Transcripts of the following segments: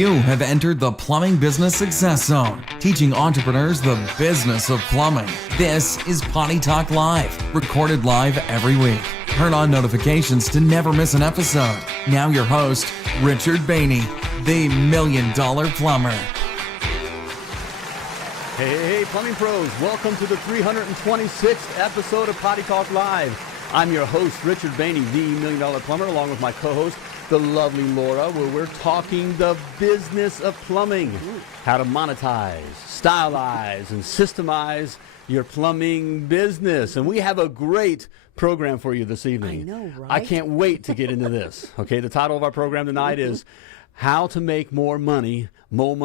You have entered the Plumbing Business Success Zone, teaching entrepreneurs the business of plumbing. This is Potty Talk Live, recorded live every week. Turn on notifications to never miss an episode. Now your host, Richard Bainey, the $1 Million Plumber. Hey, plumbing pros, welcome to the 326th episode of Potty Talk Live. I'm your host, Richard Bainey, the $1 Million Plumber, along with my co-host, the lovely Laura, where we're talking the business of plumbing, how to monetize, stylize, and systemize your plumbing business. And we have a great program for you this evening. I know, right? I can't wait to get into this. Okay, the title of our program tonight is How to Make More Money with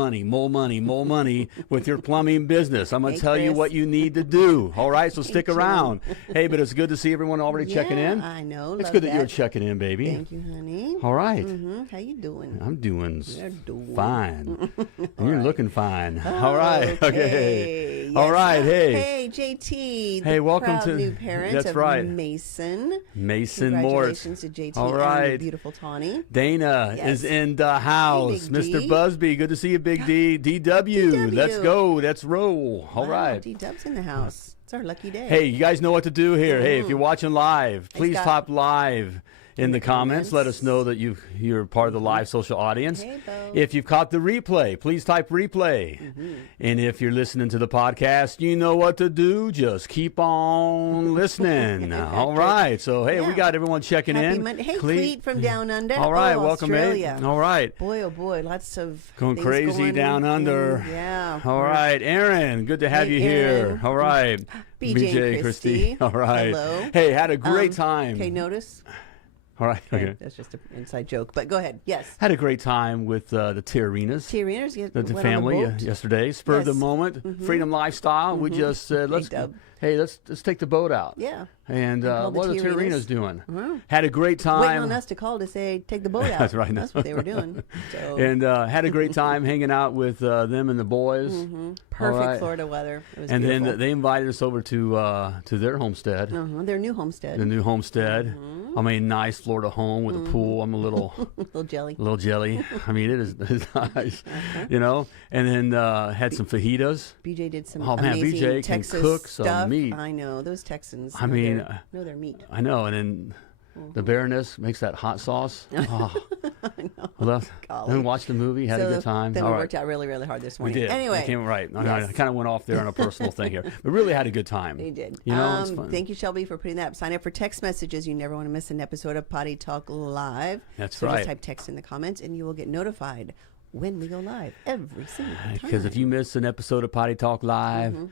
your plumbing business. I'm going to tell you what you need to do. All right, so stick around. Hey, but it's good to see everyone already checking in. I know. It's good that you're checking in, baby. Thank you, honey. All right. How you doing? I'm doing fine. And you're looking fine. All right. Okay. All right. Hey. Hey, JT. Hey, welcome proud to new parent that's of right. Mason. Mason Mort. Congratulations to JT All and right. the beautiful Tawny. Dana is in the house. Hey, Big Mr. D. Busby, good to see you, Big D. DW. Let's go. Let's roll. All right. D-Dub's in the house. It's our lucky day. Hey, you guys know what to do here. Hey, if you're watching live, please type live in the comments. Let us know that you're part of the live social audience. Hey, Bo. If you've caught the replay, please type replay. And if you're listening to the podcast, you know what to do. Just keep on listening. All right. So, hey, we got everyone checking Happy in. Monday. Hey, Cleet from Down Under. All right. Welcome, Australia. mate. All right. Boy, oh boy, lots of Going things crazy going down under. Yeah. All right. Aaron, good to have you Aaron. here. All right. BJ and Christy. All right. Hello. Hey, had a great time. Okay, notice. All right. Okay. That's just an inside joke, but go ahead. Yes. Had a great time with the Tiarinas. Tiarinas, The family yesterday. Spur of the moment, freedom lifestyle. We just said, let's take the boat out. Yeah. And what are the Tiarinas doing? Well, had a great time. waiting on us to call to say, take the boat out. That's right. That's what they were doing. So. And had a great time hanging out with them and the boys. Perfect Florida weather. It was and beautiful. then they invited us over to their homestead. Their new homestead. The new homestead. I mean, nice Florida home with a pool. I'm a little little jelly. I mean, it's nice, you know. And then had some fajitas. BJ did some BJ can Texas cook stuff. some meat. I know those Texans. I mean, know their meat. I know. And then the Baroness makes that hot sauce. Oh. I know. Well, then we watched the movie, had a good time. Then we worked out really, really hard this morning. We did. Anyway, I came right. Yes. I kind of went off there on a personal thing here, but really had a good time. We did. You know, it's fun. Thank you, Shelby, for putting that up. Sign up for text messages. You never want to miss an episode of Potty Talk Live. That's so right. Just type text in the comments, and you will get notified when we go live every single time. Because if you miss an episode of Potty Talk Live,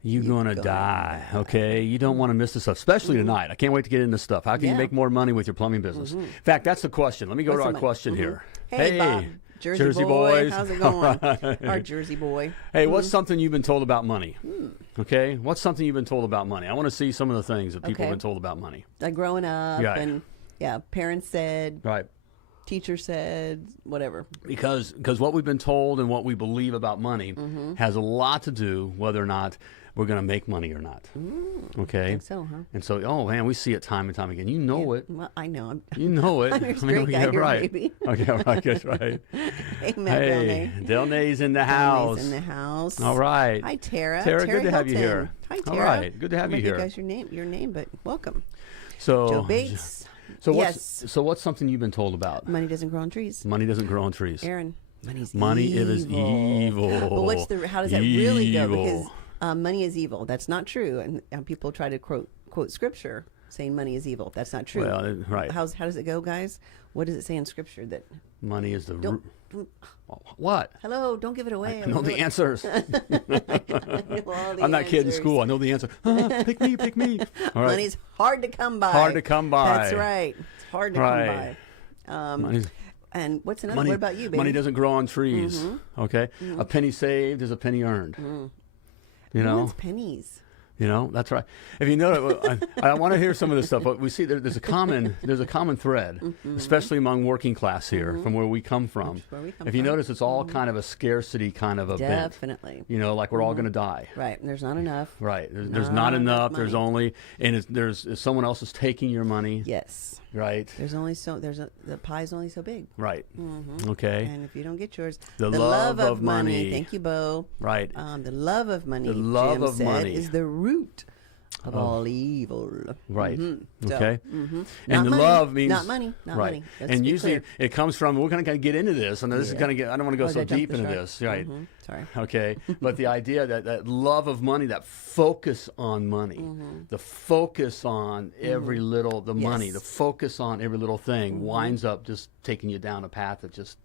you're going to die, okay? You don't want to miss this stuff, especially tonight. I can't wait to get into this stuff. How can you make more money with your plumbing business? In fact, that's the question. Let me go to our question here. Hey, Bob. Jersey boys. How's it going? Our Jersey boy. Hey, what's something you've been told about money? Okay? What's something you've been told about money? I want to see some of the things that people have been told about money. Like growing up and, parents said. Right. Teacher said, whatever. Because what we've been told and what we believe about money has a lot to do whether or not we're going to make money or not. Okay? I think so, huh? And so, oh, man, we see it time and time again. You know it. Well, I know. You know it. I'm your straight guy here, right. baby. Okay, all right, that's right. Hey, Matt Delnay's in the house. Delnay's in the house. All right. Hi, Tara. Tara, good to have you here. Hi, Tara. All right, good to have you here. I recognize your name, but welcome. So, Joe Bates. So what's something you've been told about? Money doesn't grow on trees. Money doesn't grow on trees. Aaron, money is evil. But how does that really go? Because money is evil. That's not true. And people try to quote scripture saying money is evil. That's not true. Well, right. How does it go, guys? What does it say in scripture that money is the root? What? Hello, don't give it away. I know the answers. I'm not kid in school. I know the answer. Pick me. All right. Money's hard to come by. Hard to come by. That's right. It's hard to come by. And what's another? What about you, baby? Money doesn't grow on trees. Okay. A penny saved is a penny earned. You know. Who wants pennies? You know, that's right. If you know, I want to hear some of this stuff, but we see there's a common thread, especially among working class here, from where we come from. If you notice, it's all kind of a scarcity kind of a bent. Definitely. You know, like we're all going to die. Right. And there's not enough. Right. There's not enough. There's only, and there's someone else is taking your money. Yes. Right. There's only the pie's only so big. Right. Okay. And if you don't get yours, the love of money. Thank you, Bo. Right. The love of money. The love Jim of said, money is the root of all evil. Right. So, Okay. Not And the money, love means not money. Not right. money. Let's And be usually clear. it comes from. We're going to get into this, and this is going to get. I don't want to go so did I jump deep the into shark? this. Right. Sorry. Okay. But the idea that love of money, that focus on money, the focus on every little money, the focus on every little thing winds up just taking you down a path that just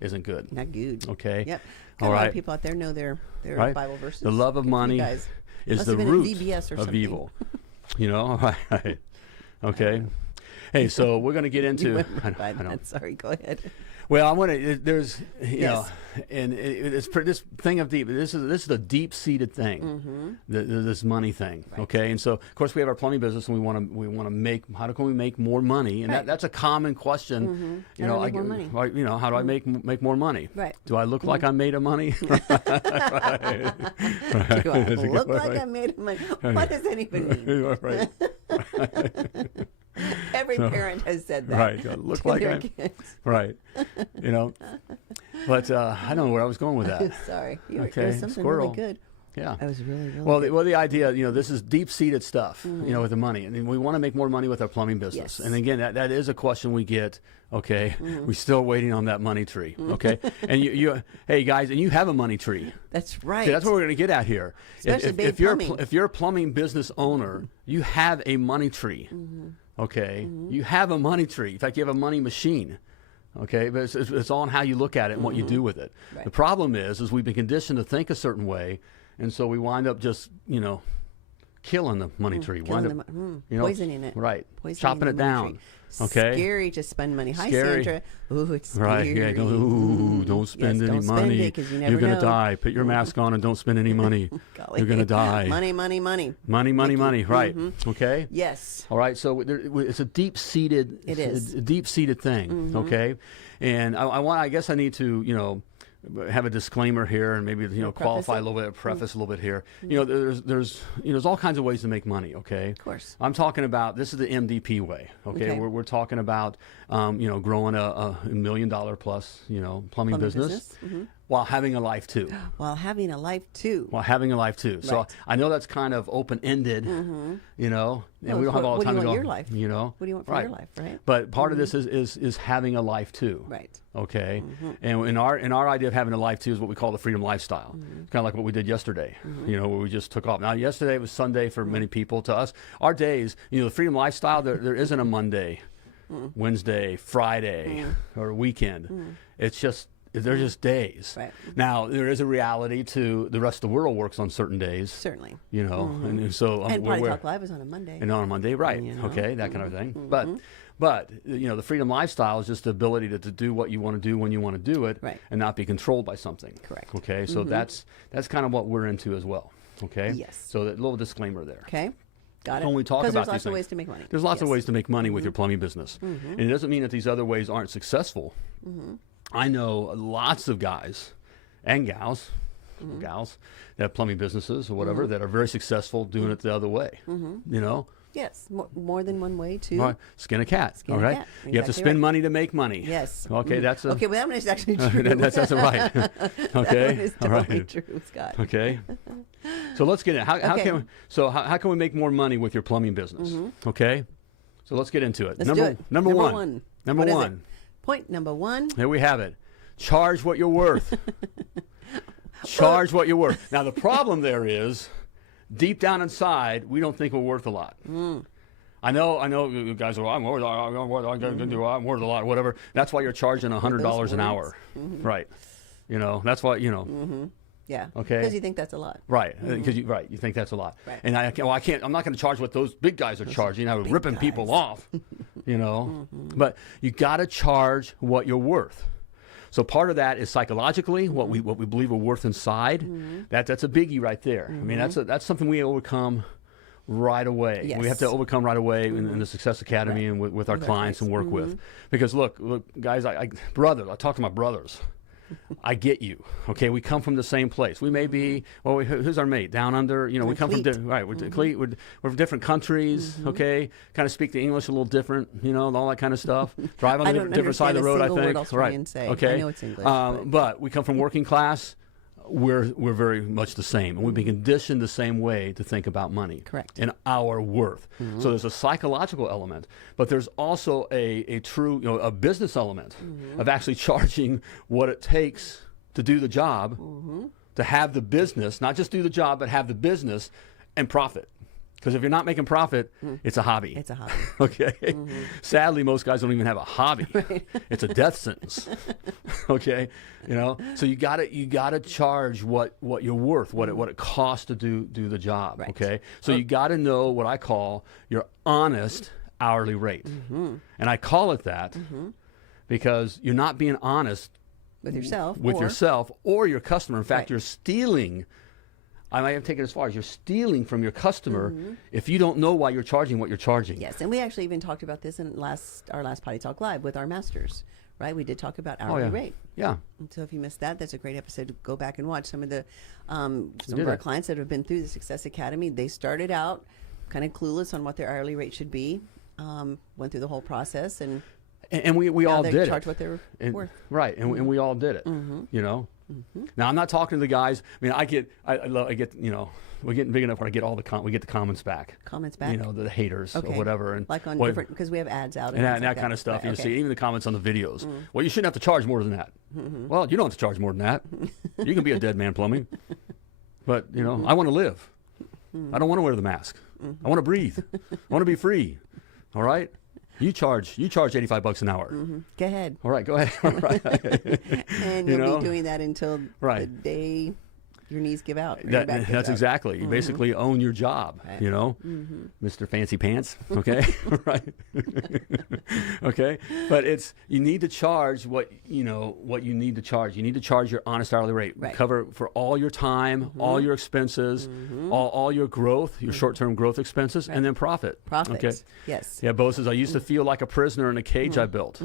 isn't good. Not good. Okay. Yep. All A lot right. of people out there know their Right. Bible verses. The love of money guys. is Must the have been at root VBS or of something. evil. You know, right? Okay. Hey, so we're going to get into. I don't. Sorry, go ahead. Well, I want to. There's, you know, Yes. and it's this thing of deep. This is a deep-seated thing. This money thing. Right. Okay, and so of course we have our plumbing business, and we want to make. How can we make more money? And Right. that's a common question. You How do know, I make more money? right, you know, how do I make more money? Right. Do I look like I'm made of money? Do I look like I made money? What does that even mean? Right. Every parent has said that. Right. Do I look to like their I. kids. Right. You know. But I don't know where I was going with that. Sorry. Okay, It was something squirrel. really good. Yeah. I was really Well, good. the idea, you know, this is deep-seated stuff, you know, with the money. And we want to make more money with our plumbing business. Yes. And again, that is a question we get, okay? We're still waiting on that money tree, okay? And hey, guys, and you have a money tree. That's right. See, that's what we're going to get at here. Especially big if you're plumbing. if you're a plumbing business owner, you have a money tree, okay? You have a money tree. In fact, you have a money machine. Okay, but it's all on how you look at it and what you do with it. Right. The problem is we've been conditioned to think a certain way, and so we wind up just, you know, killing the money tree. Killing you know, poisoning it. Right. Poisoning Chopping the it money down. tree. Okay. Scary to spend money. Hi, Scary. Sandra. Ooh, it's scary. Right. Yeah. Don't spend any don't spend money. it 'cause you never You're going to know. die. Put your mask on and don't spend any money. Golly. You're going to die. Money. Money. Mikki. Money. Right. Okay. Yes. All right, so it's a deep-seated. It is. a deep-seated thing. Okay, and I guess I need to, you know, have a disclaimer here and maybe, you know, qualify a little bit, preface a little bit here. You know, there's all kinds of ways to make money. Okay, Of course. I'm talking about this is the MDP way. Okay, we're talking about you know, growing a $1 million plus, you know, plumbing business. While having a life too. While having a life too. So Right. I know that's kind of open-ended, you know, and Well, we don't have all the time what to do you go. want your life? You know, What do you want for your life, right? But part of this is having a life too. Right. Okay. And in our idea of having a life too is what we call the freedom lifestyle. Kind of like what we did yesterday. You know, where we just took off. Now, yesterday was Sunday for many people. To us, our days, you know, the freedom lifestyle. There isn't a Monday, Wednesday, Friday, or a weekend. It's just. They're just days. Right. Now, there is a reality to the rest of the world works on certain days. Certainly. You know, and so And Potty Talk Live is on a Monday. and on a Monday, right? You know? Okay, that kind of thing. But you know, the freedom lifestyle is just the ability to do what you want to do when you want to do it, Right. and not be controlled by something. Correct. Okay, so that's kind of what we're into as well. Okay. Yes. So that little disclaimer there. Okay. Got it. When we talk Because about there's lots these of things, ways to make money. There's lots of Yes. ways to make money with your plumbing business, and it doesn't mean that these other ways aren't successful. I know lots of guys and gals that have plumbing businesses or whatever that are very successful doing it the other way. You know, Yes. More than one way to. right? Skin a cat. Skin all a right, cat. you have to Exactly spend right. money to make money. Yes. Okay, that's a, Okay, well, that one is actually true. that's right. Okay, That one is all totally right. true, Scott. Okay, so let's get in. How Okay. how can we make more money with your plumbing business? Okay, so let's get into it. Let's do it. Number one. Number What is it? one. Point number one. There we have it. Charge what you're worth. Charge what you're worth. Now, the problem there is, deep down inside, we don't think we're worth a lot. I know you guys are, I'm worth a lot, whatever. That's why you're charging $100 an hour. Right. You know, that's why, you know. Yeah. Okay. Because you think that's a lot. Right, because you think that's a lot, Right. and I'm not going to charge what those big guys are charging. You know, ripping people off, you know. But you got to charge what you're worth. So part of that is psychologically what we believe we're worth inside. That's a biggie right there. I mean, that's something we overcome right away. Yes. We have to overcome right away in the Success Academy and with our clients and work with. Because look, guys, I talk to my brothers. I get you. Okay, we come from the same place. We may be, well, who's our mate? Down under, we come from, we're from different countries, okay? Kind of speak the English a little different, all that kind of stuff. Drive on the different side of the road, I think. Right. Okay. I know it's English. But we come from working class. We're very much the same, and we've been conditioned the same way to think about money. Correct. And our worth. So there's a psychological element, but there's also a true, a business element of actually charging what it takes to do the job, to have the business, not just do the job, but have the business and profit. Because if you're not making profit, it's a hobby. It's a hobby. Okay. Sadly, most guys don't even have a hobby. Right. It's a death sentence. Okay. So you gotta charge what you're worth, what it costs to do the job. Right. Okay. So you gotta know what I call your honest hourly rate, and I call it that because you're not being honest with yourself, or your customer. In fact, you're stealing. I might have taken it as far as you're stealing from your customer if you don't know why you're charging what you're charging. Yes, and we actually even talked about this in our last Potty Talk Live with our masters, right? We did talk about hourly rate. Yeah. And so if you missed that, that's a great episode to go back and watch. Some of our clients that have been through the Success Academy, they started out kind of clueless on what their hourly rate should be, went through the whole process, and we all did it. Charge what they're worth. Right, and we all did it. Now I'm not talking to the guys. I mean, I get, we're getting big enough where I get we get the comments back. Comments back. The haters or whatever, and like on different, because we have ads out and that kind of stuff. Right, You see even the comments on the videos. Well, you shouldn't have to charge more than that. Well, you don't have to charge more than that. You can be a dead man plumbing, but I want to live. I don't want to wear the mask. I want to breathe. I want to be free. All right. You charge $85 an hour. Go ahead. All right, go ahead. All right. And you'll be doing that until the day your knees give out. That's exactly. You basically own your job, Mr. Fancy Pants. Okay, right. Okay, but you need to charge what you need to charge. You need to charge your honest hourly rate. Right. Cover for all your time, all your expenses, all your growth, your short-term growth expenses, and then profit. Profit. Okay. Yes. Yeah, Bo says, I used to feel like a prisoner in a cage I built.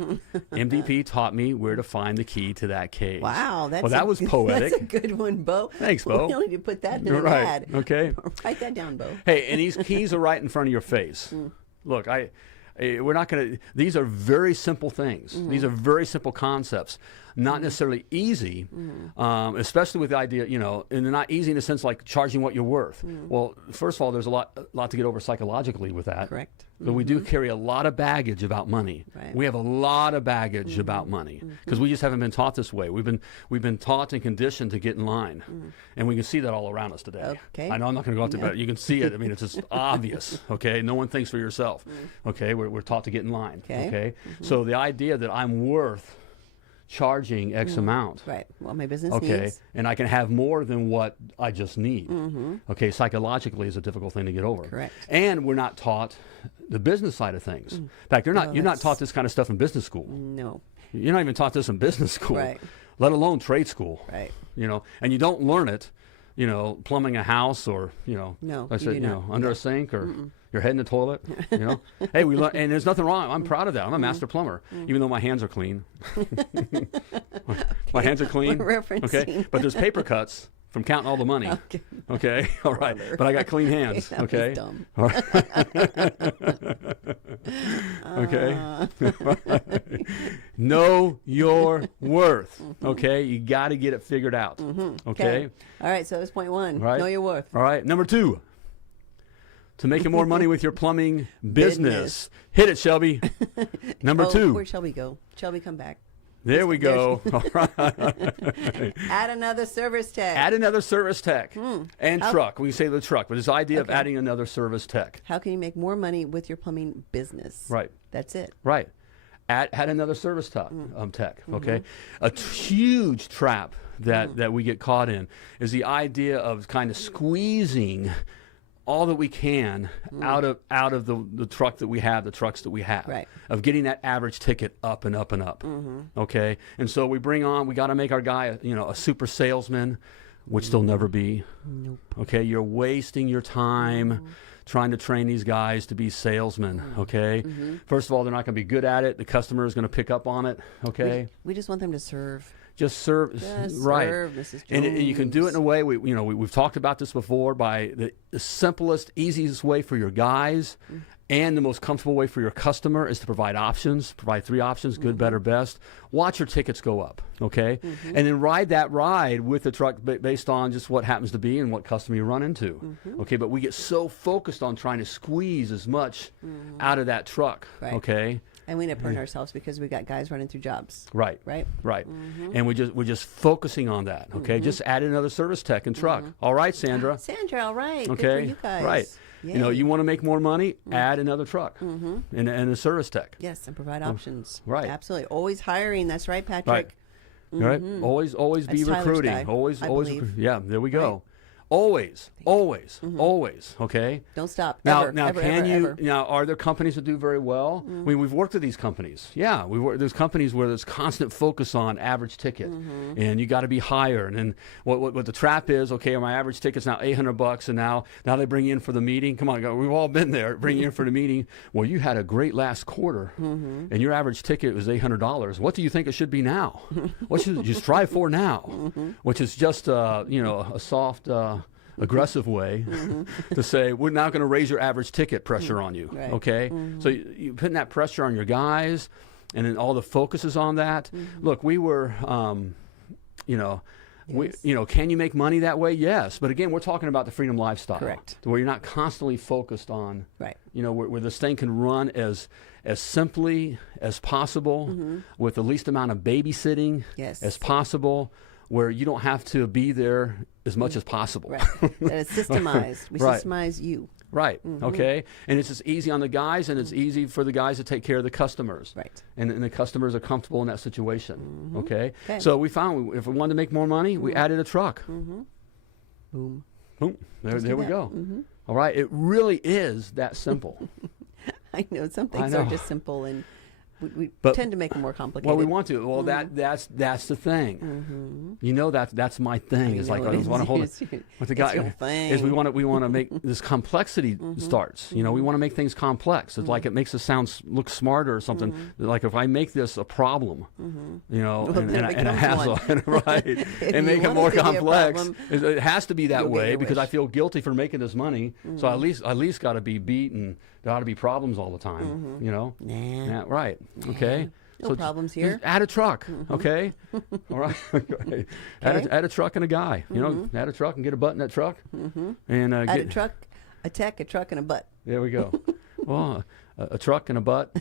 MDP taught me where to find the key to that cage. Wow. That was poetic. That's a good one, Bo. Thanks, Bo. We only need to put that in an right. ad. Okay. Write that down, Bo. Hey, and these keys are right in front of your face. Look, we're not going to, these are very simple things. These are very simple concepts. Not necessarily easy, especially with the idea, and they're not easy in the sense like charging what you're worth. Well, first of all, there's a lot to get over psychologically with that. Correct. But we do carry a lot of baggage about money. Right. We have a lot of baggage about money because we just haven't been taught this way. We've been taught and conditioned to get in line, and we can see that all around us today. Okay. I know I'm not going to go out there, but you can see it. I mean, it's just obvious. Okay, no one thinks for yourself. Okay, we're taught to get in line. Okay, so the idea that I'm worth charging X amount. Right. Well, my business okay, needs. and I can have more than what I just need. Okay, psychologically is a difficult thing to get over. Correct. And we're not taught the business side of things. In fact, you're not taught this kind of stuff in business school. No. You're not even taught this in business school. Right. Let alone trade school. Right. And you don't learn it, plumbing a house or, No, I said, you do not. under a sink or your head in the toilet, Hey, we learn, and there's nothing wrong. I'm proud of that. I'm a master plumber, even though my hands are clean. My hands are clean. We're referencing Okay. But there's paper cuts from counting all the money. Okay. All right. But I got clean hands. That Okay. was dumb. All right. Okay. Know your worth. Okay. You got to get it figured out. Okay. All right. So that's point one. Right. Know your worth. All right. Number 2. To making more money with your plumbing business. Hit it, Shelby. Number 2. Where'd Shelby go? Shelby, come back. There we go. All right. Add another service tech. Add another service tech and truck. We say the truck, but this idea of adding another service tech. How can you make more money with your plumbing business? Right. That's it. Right. Add another service tech. Okay. A huge trap that we get caught in is the idea of kind of squeezing all that we can out of the truck that we have, the trucks that we have, Right. of getting that average ticket up and up and up. Okay, and so we got to make our guy, a super salesman, which they'll never be. Nope. Okay, you're wasting your time trying to train these guys to be salesmen. Okay, first of all, they're not going to be good at it. The customer is going to pick up on it. Okay, We just want them to serve. just serve, right? Serve, Mrs. And you can do it in a Jones. way. We've talked about this before, by the simplest, easiest way for your guys, and the most comfortable way for your customer is to provide options. Provide 3 options: good, better, best. Watch your tickets go up, okay? And then ride that ride with the truck based on just what happens to be and what customer you run into, okay? But we get so focused on trying to squeeze as much out of that truck, Right. okay? And we end up hurting ourselves because we got guys running through jobs. Right. Right? Right. And we're just focusing on that. Okay. Just add another service tech and truck. All right, Sandra. Sandra, all right. Okay. Good for you guys. Right. Yay. You want to make more money, add another truck and a service tech. Yes, and provide options. right. Absolutely. Always hiring. That's right, Patrick. Right. Right. Always be That's Tyler's recruiting. guy, Always I always believe. yeah, there we go. Right. Always. Okay. Don't stop. Now, Ever, ever, can ever, you? ever. Now, are there companies that do very well? I mean, we've worked with these companies. Yeah, there's companies where there's constant focus on average ticket, and you got to be higher. And then what the trap is? Okay, my average ticket's now $800, and now they bring you in for the meeting. Come on, we've all been there. Bring you in for the meeting. Well, you had a great last quarter, and your average ticket was $800. What do you think it should be now? What should you strive for now? Which is just a soft. Aggressive way to say we're not going to raise your average ticket pressure on you. Right. Okay, so you're putting that pressure on your guys, and then all the focus is on that. Look, we were, can you make money that way? Yes, but again, we're talking about the freedom lifestyle, Correct. where you're not constantly focused on, Right. where this thing can run as simply as possible with the least amount of babysitting Yes. as possible, where you don't have to be there as much as possible. Right. That it's systemized. We Right. systemize you. Right. Okay. And it's just easy on the guys, and it's easy for the guys to take care of the customers. Right. And the customers are comfortable in that situation. Okay. Okay. So we found if we wanted to make more money, we added a truck. Boom. Boom. Just There do we that. go. All right. It really is that simple. I know some I things are know. just simple, and we But- tend to make them more complicated. Well, we want to. Well, that's the thing. That's my thing. It's know like it I is. want to hold it It's your- with the it's guy. your Is we thing. want to make this complexity starts. We want to make things complex. It's like it makes us look smarter or something. Like if I make this a problem, and then a it becomes hassle, one. right, If and you make it want more it to be a complex. problem, It has to be that you'll get way your because I wish. feel guilty for making this money. So at least got to be beat, and there ought to be problems all the time. Nah. Yeah, right. Okay. No problems here. Just add a truck, okay? All right. Okay. Add a truck and a guy. Add a truck and get a butt in that truck, and Add a truck, a tech, a truck, and a butt. There we go. Well, a truck and a butt.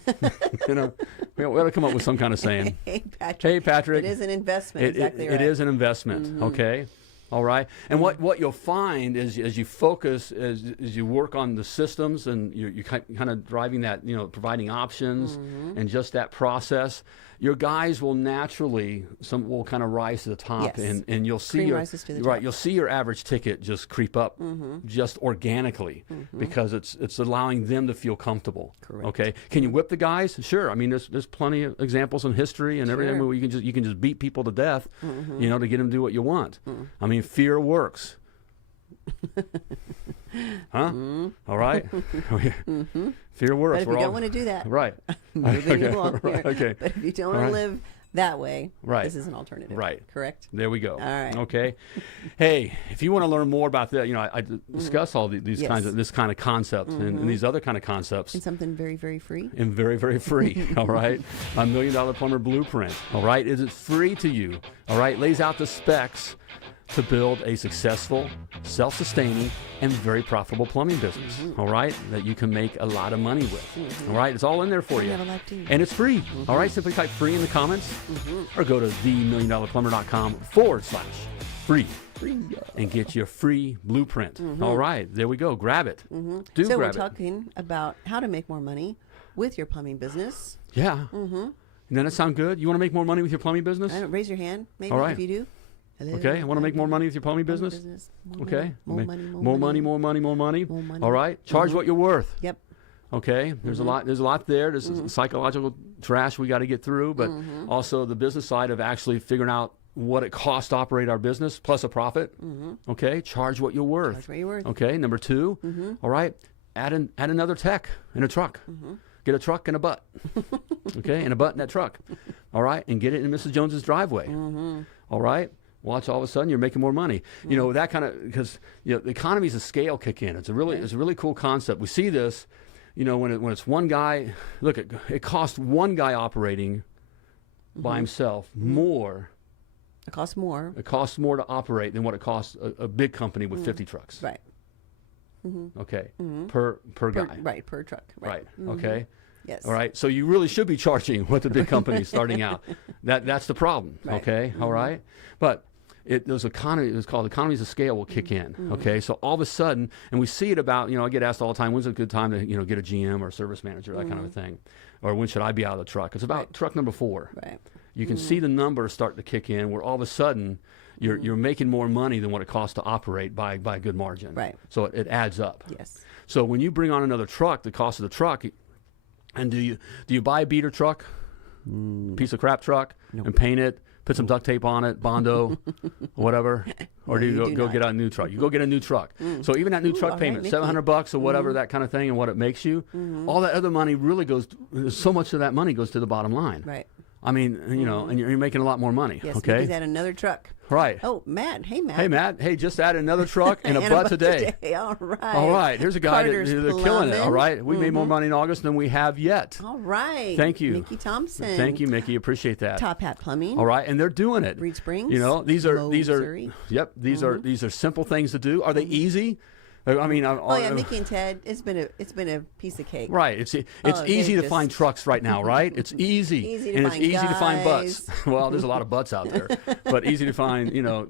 We ought to come up with some kind of saying. Hey, Patrick. Hey, Patrick. It is an investment. Exactly right. It is an investment. Okay. All right. And what you'll find is as you focus, as you work on the systems, and you're kind of driving that, providing options and just that process, your guys will naturally will kind of rise to the top, Yes. and you'll see Cream rises to the right. top. You'll see your average ticket just creep up just organically because it's allowing them to feel comfortable. Correct. Okay. Can you whip the guys? Sure. I mean, there's plenty of examples in history and everything Sure. where you can just beat people to death, to get them to do what you want. I mean, fear works. Huh? All right. Fear works. But if you don't want to do that, right. moving Okay, along here. right, okay. But if you don't All want right. to live that way, Right. this is an alternative. Right. Correct? There we go. All right. Okay. Hey, if you want to learn more about that, I discuss all these Yes. kinds of this kind of concepts and these other kind of concepts. And something very, very free. And very, very free. All right. A $1 Million Plumber Blueprint. All right. It is free to you. All right. Lays out the specs to build a successful, self-sustaining, and very profitable plumbing business. All right. That you can make a lot of money with. All right. It's all in there for You you. have a life too. And it's free. All right. Simply type free in the comments or go to themilliondollarplumber.com/free. And get your free blueprint. All right. There we go. Grab it. Do So we're grab it. talking about how to make more money with your plumbing business. Yeah. Doesn't that sound good? You want to make more money with your plumbing business? Raise your hand, maybe, All right. if you do. Hello. Okay, I want to make more money with your plumbing business. More Okay, money, more money, more money, more money, more money. More money. All right, charge what you're worth. Yep. Okay, there's a lot. There's a lot there. There's psychological trash we got to get through, but also the business side of actually figuring out what it costs to operate our business plus a profit. Okay, charge what you're worth. Charge what you're worth. Okay, number 2. All right, add another tech in a truck. Get a truck and a butt. Okay, and a butt in that truck. All right, and get it in Mrs. Jones's driveway. All right. Watch, all of a sudden you're making more money. You know, that kind of, because the economies of scale kick in. It's a really cool concept. We see this, you know, when it's one guy. Look, it costs one guy operating by himself more. It costs more. It costs more to operate than what it costs a big company with 50 trucks. Right. Okay, per guy. Right, per truck. Right. Okay. Yes. All right. So you really should be charging what the big company is starting out. That's the problem. Right. Okay. All right. But those economies, it's called economies of scale, will kick in. Okay. So all of a sudden, and we see it about, you know, I get asked all the time, when's a good time to, you know, get a GM or a service manager, that kind of a thing, or when should I be out of the truck? It's about truck number 4. Right. You can see the numbers start to kick in, where all of a sudden you're making more money than what it costs to operate by a good margin. Right. So it adds up. Yes. So when you bring on another truck, the cost of the truck, and do you buy a beater truck, piece of crap truck, and paint it, put some duct tape on it, Bondo, whatever, or do you go get a new truck? You go get a new truck. So even that new truck payment, $700 or whatever, that kind of thing, and what it makes you, all that other money really goes. So much of that money goes to the bottom line. Right. I mean, you know, and you're making a lot more money. Yes. Okay. He's at another truck. Right. Oh, Matt. Hey, Matt. Hey, Matt. Hey, just add another truck and a butt today. All right. All right. Here's a guy that's killing it. All right. We made more money in August than we have yet. All right. Thank you. Mikki Thompson. Thank you, Mikki. Appreciate that. Top Hat Plumbing. All right. And they're doing it. Reed Springs. You know, these are Missouri. yep. These are simple things to do. Are they easy? I mean, oh yeah, Mikki and Ted. It's been a piece of cake. Right. It's easy to find trucks right now, right? It's easy, and it's easy to find butts. Well, there's a lot of butts out there, but easy to find, you know,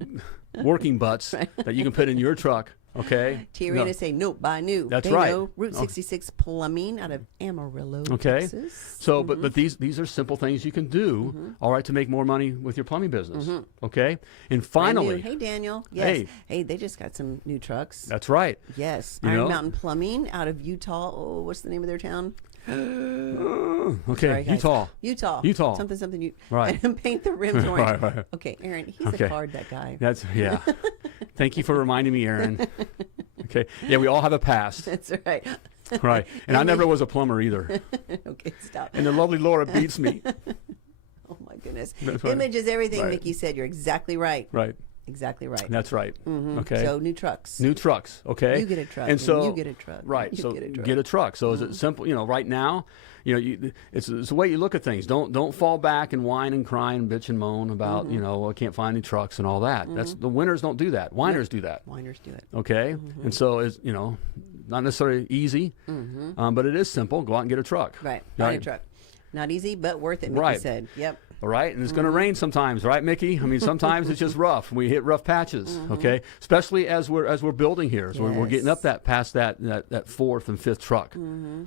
working butts that you can put in your truck. Okay. T-Arena say nope, buy new. That's they right. Know. Route 66 Plumbing out of Amarillo, okay. Texas. So, but these are simple things you can do, all right, to make more money with your plumbing business. Okay. And finally, hey Daniel, yes, hey, they just got some new trucks. That's right. Yes, You Iron know? Mountain Plumbing out of Utah. Oh, what's the name of their town? Okay, Sorry, Utah. Something. Right. And paint the rims orange. Right. Okay, Aaron, he's a card, that guy. That's Thank you for reminding me, Aaron. Okay. Yeah, we all have a past. That's right. Right. And I never was a plumber either. Okay, stop. And the lovely Laura beats me. Oh my goodness. That's right. Image is everything, Right. Mikki said. You're exactly right. Right. Exactly right. That's right. Okay. So new trucks. New trucks, okay? You get a truck, And so you get a truck, Right. you So get a truck. get a truck. So is it simple, you know, right now, you know, it's the way you look at things. Don't fall back and whine and cry and bitch and moan about, you know, I can't find any trucks and all that. That's the winners don't do that. Whiners do that. Whiners do it. Okay? And so it's, you know, not necessarily easy, but it is simple. Go out and get a truck. Right. Buy a truck. Not easy, but worth it, Mikki Right. said. Yep. All right, and it's going to rain sometimes, right, Mikki? I mean, sometimes it's just rough. We hit rough patches, okay? Especially as we're building here, as we're getting up past that fourth and fifth truck,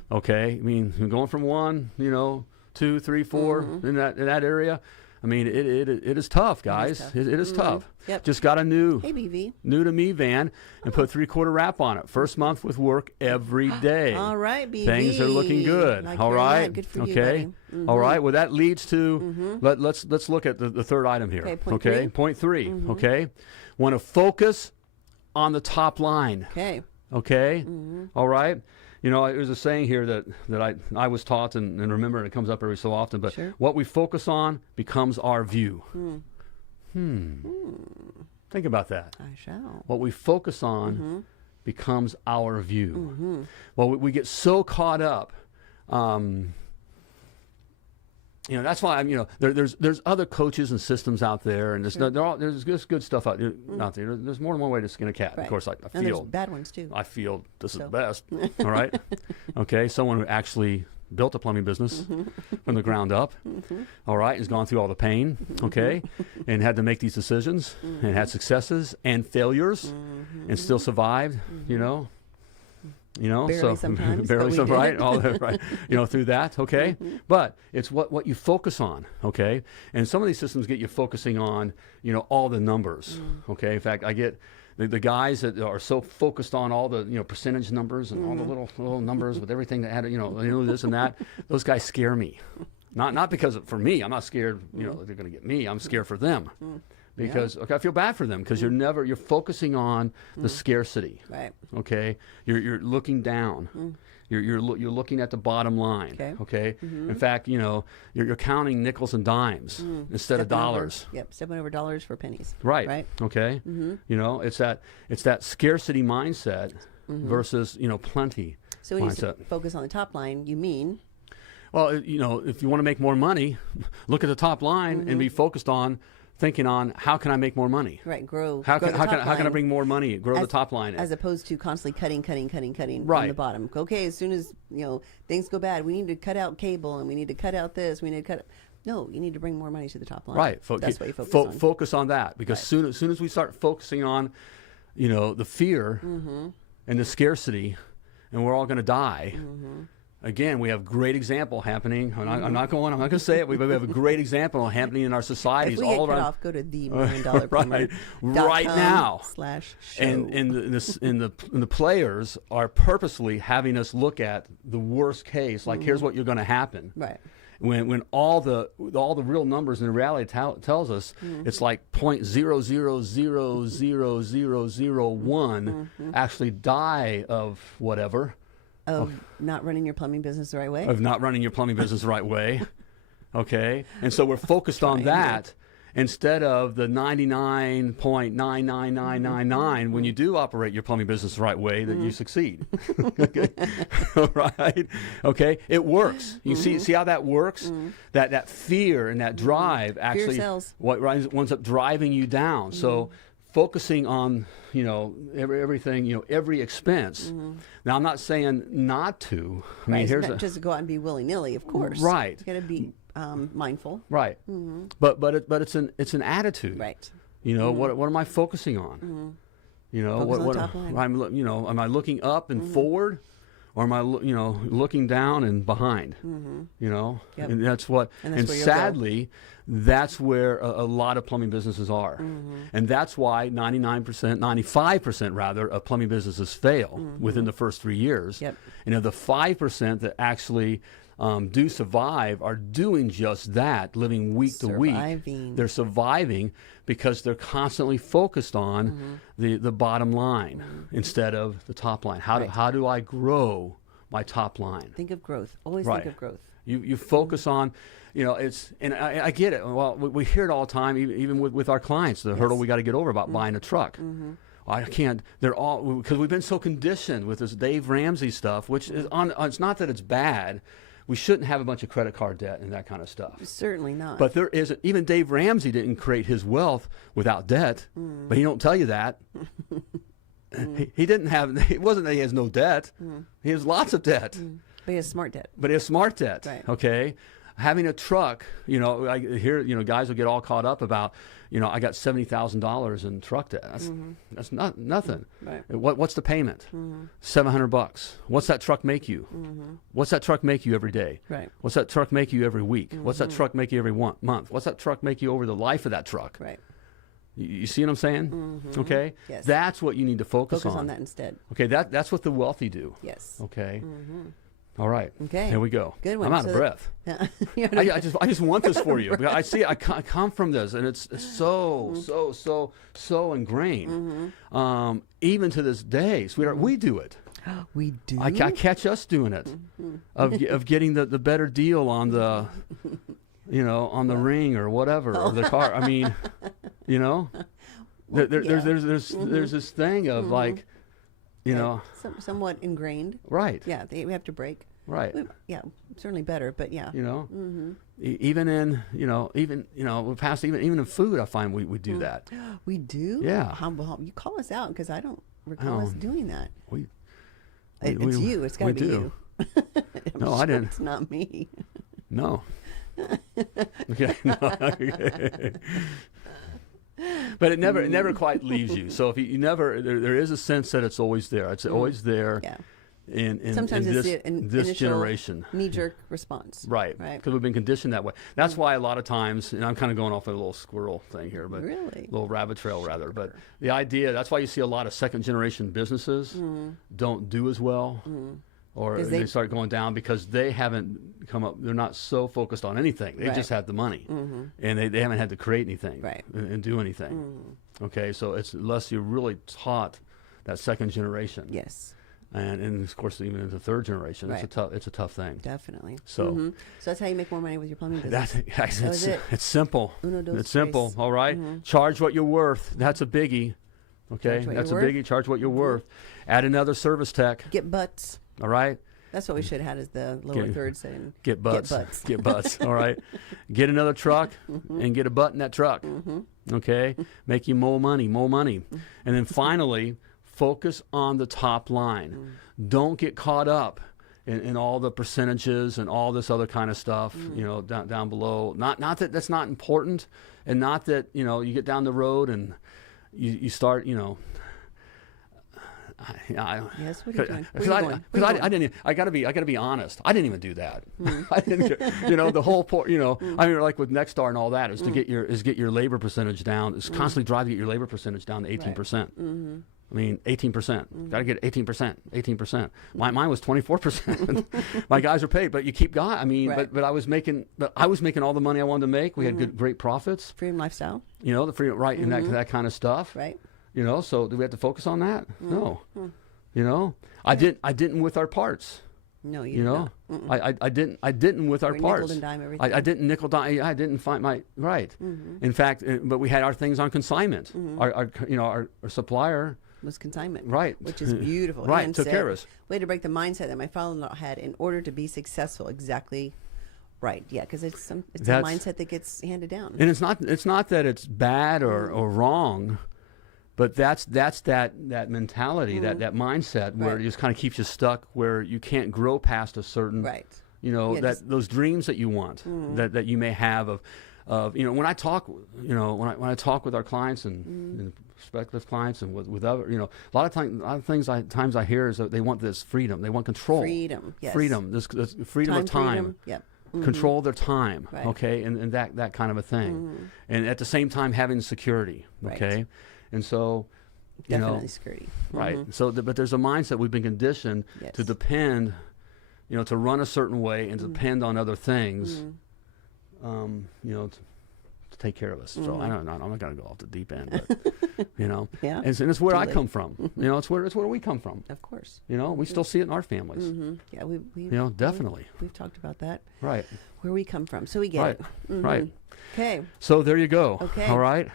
okay? I mean, we're going from 1, you know, 2, 3, 4 in that area. I mean, it is tough, guys. It is tough. Yep. Just got a new BV. new to me van and put 3/4 wrap on it. First month with work every day. All right, BV. Things are looking good. Like all you're right. not. Good for okay. you, All right. Well, that leads to let's look at the third item here. Okay, point three. Point 3. Okay. Want to focus on the top line. Okay. Okay. All right. You know, there's a saying here that I was taught and remember, and it comes up every so often, but what we focus on becomes our view. Think about that. I shall. What we focus on becomes our view. Well, we get so caught up. You know, that's why I'm. You know, there's other coaches and systems out there, and there's just good stuff out there. There's more than one way to skin a cat. Right. Of course, I And feel there's bad ones too. I feel this is the best. All right. Okay. Someone who actually built a plumbing business from the ground up. All right. Has gone through all the pain. Okay. And had to make these decisions and had successes and failures and still survived. You know. You know, barely sometimes, barely but we some, did. right? All that, right? You know, through that, okay. But it's what you focus on, okay. And some of these systems get you focusing on, you know, all the numbers, okay. In fact, I get the guys that are so focused on all the, you know, percentage numbers and all the little numbers with everything that had, you know, this and that. Those guys scare me. Not because for me, I'm not scared. You know, they're going to get me. I'm scared for them. Because okay, I feel bad for them because you're focusing on the scarcity. Right. Okay, you're looking down. You're looking at the bottom line. Okay. In fact, you know, you're counting nickels and dimes instead of dollars. Stepping over dollars for pennies. Right. Right. Okay. You know, it's that scarcity mindset versus, you know, plenty So when mindset. you focus on the top line, you mean? Well, you know, if you want to make more money, look at the top line and be focused on thinking on how can I make more money? Right, grow. How grow can the how top can I line bring more money? Grow the top line. as opposed to constantly cutting on Right. the bottom. Okay, as soon as things go bad, we need to cut out cable and we need to cut out this. We need to cut. No, you need to bring more money to the top line. Right. That's what you focus on. Focus on that because soon as we start focusing on, you know, the fear and the scarcity, and we're all going to die. Again, we have great example happening. I'm not going to say it. We have a great example happening in our societies If we all get cut around. off, go to $1,000,000plumber.com right now. /show. And the players are purposely having us look at the worst case. Like, here's what you're going to happen. Right. When all the real numbers in reality tells us it's like 0.0000001 actually die of whatever. Of not running your plumbing business the right way. Of not running your plumbing business the right way. Okay? And so we're focused on that instead of the 99.99999 when you do operate your plumbing business the right way that you succeed. Okay? All right? Okay? It works. You see how that works? That fear and that drive actually what winds up driving you down. So focusing on, you know, everything, you know, every expense. Now, I'm not saying not to. I mean, here's not just to go out and be willy-nilly, of course. Right. You got to be mindful. Right. But it's an attitude. Right. You know, what am I focusing on? You know, Focus on the top line. Am I looking up and forward? Or am I, looking down and behind? You know, and that's what. And sadly, that's where a lot of plumbing businesses are, and that's why 95% rather, of plumbing businesses fail within the first 3 years. And of the 5% that actually do survive are doing just that, living week to week. They're surviving because they're constantly focused on the bottom line instead of the top line. How do I grow my top line? Think of growth. Always think of growth. You focus on, and I get it. Well, we hear it all the time, even with our clients, the hurdle we got to get over about buying a truck. I can't. They're all because we've been so conditioned with this Dave Ramsey stuff, which is it's not that it's bad. We shouldn't have a bunch of credit card debt and that kind of stuff. Certainly not. But there isn't. Even Dave Ramsey didn't create his wealth without debt. But he don't tell you that. He didn't have. It wasn't that he has no debt. He has lots of debt. But he has smart debt. Right. Okay. Having a truck, I hear, guys will get all caught up about, I got $70,000 in truck debt. That's not nothing. Right. What's the payment? $700. What's that truck make you? What's that truck make you every day? Right. What's that truck make you every week? What's that truck make you every month? What's that truck make you over the life of that truck? Right. You see what I'm saying? Okay. Yes. That's what you need to focus on. Focus on that instead. Okay. That's what the wealthy do. Yes. Okay. All right. Okay. Here we go. Good one. I'm out of breath. I just want this for you. I see. I come from this, and it's so ingrained. Even to this day, sweetheart, we do it. We do. I catch us doing it, of getting the better deal on the, on the ring or whatever or the car. I mean, there's this thing of like. Somewhat ingrained. Right. Yeah, we have to break. Right. Certainly better, but yeah. Even in, we're past even in food, I find we do that. We do? Yeah. You call us out because I don't recall us doing that. It's you. It's got to be you. No, I didn't. It's not me. No. Okay. No. Okay. But it never quite leaves you. So if you never, there is a sense that it's always there. It's always there. Yeah. Sometimes it's this, an this initial generation. knee-jerk response. Right. Because we've been conditioned that way. That's why a lot of times, and I'm kind of going off a little squirrel thing here, but Really? little rabbit trail rather. But the idea, that's why you see a lot of second-generation businesses don't do as well. Or they start going down because they haven't come up. They're not so focused on anything. They just have the money, and they haven't had to create anything and do anything. Okay, so it's unless you're really taught that second generation. Yes. And of course, even in the third generation, it's a tough thing. Definitely. So, so that's how you make more money with your plumbing business. It's simple. Uno, dos, It's simple. tres. All right. Charge what you're worth. That's a biggie. Okay, that's a biggie. Charge what you're worth. Add another service tech. Get butts. All right. That's what we should have had as the lower third saying. Get butts. Get butts. All right. Get another truck and get a butt in that truck. Okay. Make you more money. And then finally, focus on the top line. Don't get caught up in all the percentages and all this other kind of stuff, down below. Not that that's not important, and not that, you get down the road and you start, Yes, what are you doing? Because I gotta be honest. I didn't even do that. I didn't, the whole point. I mean, like with Nexstar and all that is to get your labor percentage down. Is constantly driving to get your labor percentage down to 18%. I mean, 18%. Got to get 18%. 18%. Mine was 24%. My guys are paid, but you keep going. I mean, but I was making all the money I wanted to make. We had great profits. Freedom lifestyle. The freedom, right, and that kind of stuff. Right. So do we have to focus on that? No. I didn't with our parts. No, you didn't. I didn't with our parts. Nickel and dime everything. I didn't nickel dime. I didn't find my right. In fact, but we had our things on consignment. Our supplier was consignment, right? Which is beautiful. Right, took care of us. Way to break the mindset that my father-in-law had in order to be successful. Exactly. Right. Yeah, because it's a mindset that gets handed down. And it's not that it's bad or wrong. But that's that mentality, that mindset where it just kind of keeps you stuck, where you can't grow past a certain, those dreams that you want, that you may have of when I talk, when I talk with our clients and prospective clients and with other, a lot of times I hear is that they want this freedom, they want control, freedom, this freedom of time. Control their time, okay, and that kind of a thing, and at the same time having security, okay. And so, definitely security. Right. So, but there's a mindset we've been conditioned to depend, to run a certain way and to depend on other things, to take care of us. So I'm not going to go off the deep end, but, Yeah. And it's where I come from. It's where we come from. Of course. We still see it in our families. Yeah, we definitely. We've talked about that. Right. Where we come from, so we get it. Right. Okay. So there you go. Okay. All right.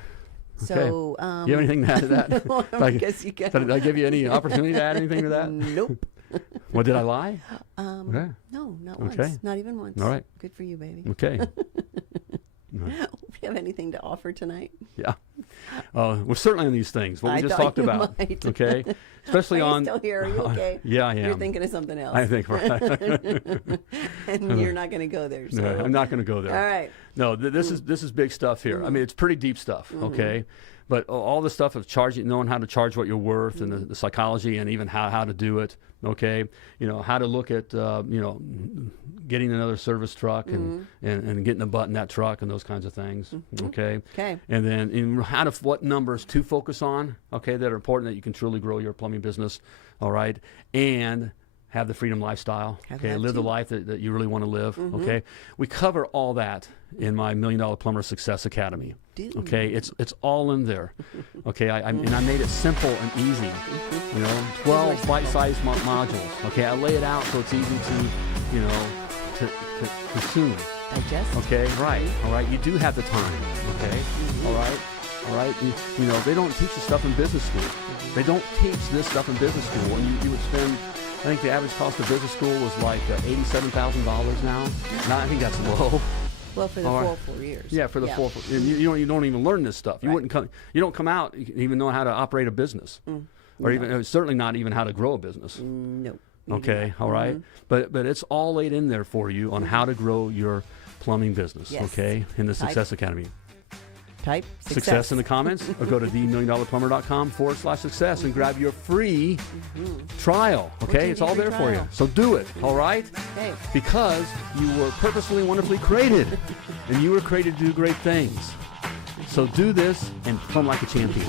So, you have anything to add to that? Well, I guess you can. Did I give you any opportunity to add anything to that? Nope. Well, did I lie? Okay. No, not once. Not even once. All right. Good for you, baby. Okay. Do you have anything to offer tonight? Yeah. We're certainly on these things, what we just talked about. Might. Okay. Especially on. Still here? Are you okay? Yeah, I am. You're thinking of something else. I think, right. And you're not going to go there. So. No, I'm not going to go there. All right. No, this is big stuff here. I mean, it's pretty deep stuff. Okay. But all the stuff of knowing how to charge what you're worth, and the psychology, and even how to do it. Okay, how to look at getting another service truck and getting a butt in that truck and those kinds of things. Okay. And then what numbers to focus on. Okay, that are important that you can truly grow your plumbing business. All right, and have the freedom lifestyle. Okay, live the life that you really want to live. Okay, we cover all that in my $1 Million Plumber Success Academy. Okay, it's all in there. Okay, I made it simple and easy. 12 bite-sized modules. Okay, I lay it out so it's easy to consume. Digest. Okay, right. All right, you do have the time. Okay, all right. All right, they don't teach this stuff in business school. They don't teach this stuff in business school, and you would spend. I think the average cost of business school was like $87,000 now. I think that's low. Well, for the full 4 years. Yeah, for the full. And you don't even learn this stuff. You wouldn't come. You don't come out even know how to operate a business, or even certainly not even how to grow a business. No. Okay. All right. But it's all laid in there for you on how to grow your plumbing business. Yes. Okay. In the Success Academy. Type success in the comments, or go to themilliondollarplumber.com/success and grab your free trial. Okay, it's all there for you. So do it. All right, Okay. because you were purposefully and wonderfully created, and you were created to do great things. So do this and plumb like a champion.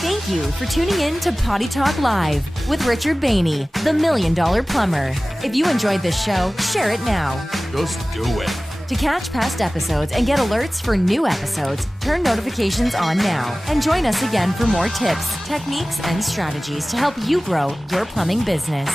Thank you for tuning in to Potty Talk Live with Richard Bainey, the $1 Million Plumber. If you enjoyed this show, share it now. Just do it. To catch past episodes and get alerts for new episodes, turn notifications on now and join us again for more tips, techniques, and strategies to help you grow your plumbing business.